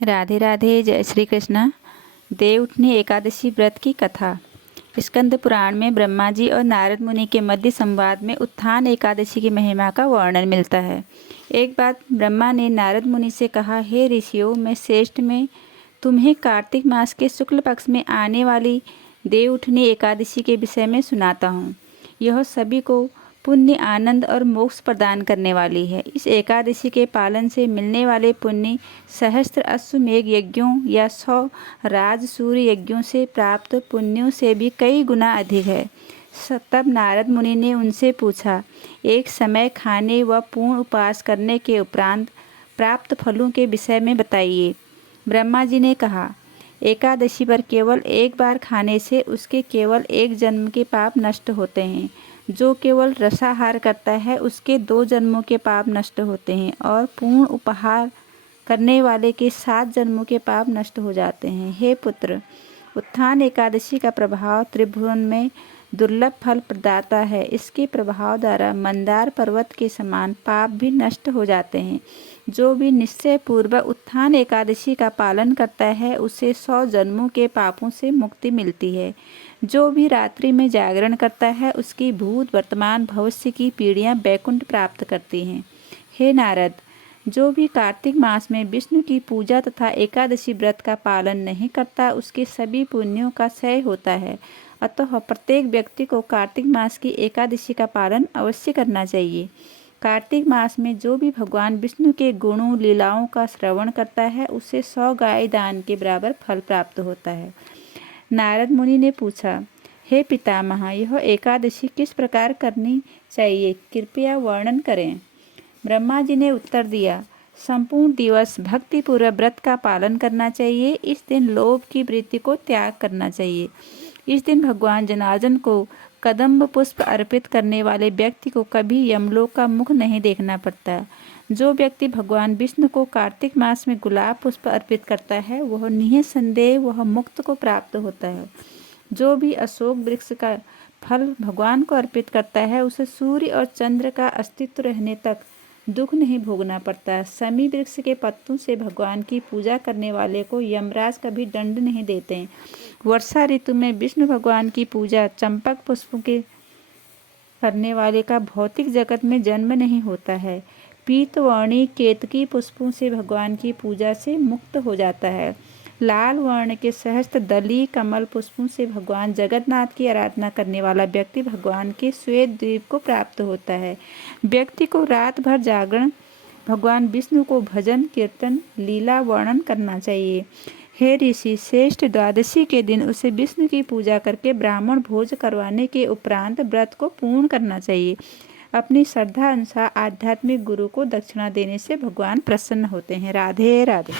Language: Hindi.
राधे राधे। जय श्री कृष्णा। देवउठनी एकादशी व्रत की कथा। स्कंद पुराण में ब्रह्मा जी और नारद मुनि के मध्य संवाद में उत्थान एकादशी की महिमा का वर्णन मिलता है। एक बार ब्रह्मा ने नारद मुनि से कहा, हे ऋषियों, मैं श्रेष्ठ में तुम्हें कार्तिक मास के शुक्ल पक्ष में आने वाली देवउठनी एकादशी के विषय में सुनाता हूँ। यह सभी को पुण्य, आनंद और मोक्ष प्रदान करने वाली है। इस एकादशी के पालन से मिलने वाले पुण्य सहस्त्र अश्वमेघ यज्ञों या 100 राजसूय यज्ञों से प्राप्त पुण्यों से भी कई गुना अधिक है। तब नारद मुनि ने उनसे पूछा, एक समय खाने व पूर्ण उपवास करने के उपरांत प्राप्त फलों के विषय में बताइए। ब्रह्मा जी ने कहा, एकादशी पर केवल एक बार खाने से उसके केवल एक जन्म के पाप नष्ट होते हैं। जो केवल रसाहार करता है उसके 2 जन्मों के पाप नष्ट होते हैं और पूर्ण उपहार करने वाले के 7 जन्मों के पाप नष्ट हो जाते हैं। हे पुत्र, उत्थान एकादशी का प्रभाव त्रिभुवन में दुर्लभ फल प्रदाता है। इसके प्रभाव द्वारा मंदार पर्वत के समान पाप भी नष्ट हो जाते हैं। जो भी निश्चय पूर्वक उत्थान एकादशी का पालन करता है उसे 100 जन्मों के पापों से मुक्ति मिलती है। जो भी रात्रि में जागरण करता है उसकी भूत, वर्तमान, भविष्य की पीढ़ियां बैकुंठ प्राप्त करती हैं। हे नारद, जो भी कार्तिक मास में विष्णु की पूजा तथा एकादशी व्रत का पालन नहीं करता उसके सभी पुण्यों का क्षय होता है। अतः प्रत्येक व्यक्ति को कार्तिक मास की एकादशी का पालन अवश्य करना चाहिए। कार्तिक मास में जो भी भगवान विष्णु के गुणों, लीलाओं का श्रवण करता है उसे 100 गाय दान के बराबर फल प्राप्त होता है। नारद मुनि ने पूछा, हे पितामह, यह एकादशी किस प्रकार करनी चाहिए, कृपया वर्णन करें। ब्रह्मा जी ने उत्तर दिया, संपूर्ण दिवस भक्तिपूर्वक व्रत का पालन करना चाहिए। इस दिन लोभ की वृत्ति को त्याग करना चाहिए। इस दिन भगवान जनार्दन को कदम्ब पुष्प अर्पित करने वाले व्यक्ति को कभी यमलोक का मुख नहीं देखना पड़ता। जो व्यक्ति भगवान विष्णु को कार्तिक मास में गुलाब पुष्प अर्पित करता है वह निःसंदेह वह मुक्त को प्राप्त होता है। जो भी अशोक वृक्ष का फल भगवान को अर्पित करता है उसे सूर्य और चंद्र का अस्तित्व रहने तक दुख नहीं भोगना पड़ता। समी वृक्ष के पत्तों से भगवान की पूजा करने वाले को यमराज कभी दंड नहीं देते हैं। वर्षा ऋतु में विष्णु भगवान की पूजा चंपक पुष्पों के करने वाले का भौतिक जगत में जन्म नहीं होता है। पीतवर्णी केतकी पुष्पों से भगवान की पूजा से मुक्त हो जाता है। लाल वर्ण के सहस्त्र दली कमल पुष्पों से भगवान जगन्नाथ की आराधना करने वाला व्यक्ति भगवान के श्वेत द्वीप को प्राप्त होता है। व्यक्ति को रात भर जागरण भगवान विष्णु को भजन, कीर्तन, लीला वर्णन करना चाहिए। हे ऋषि, श्रेष्ठ द्वादशी के दिन उसे विष्णु की पूजा करके ब्राह्मण भोज करवाने के उपरांत व्रत को पूर्ण करना चाहिए। अपनी श्रद्धा अनुसार आध्यात्मिक गुरु को दक्षिणा देने से भगवान प्रसन्न होते हैं। राधे राधे।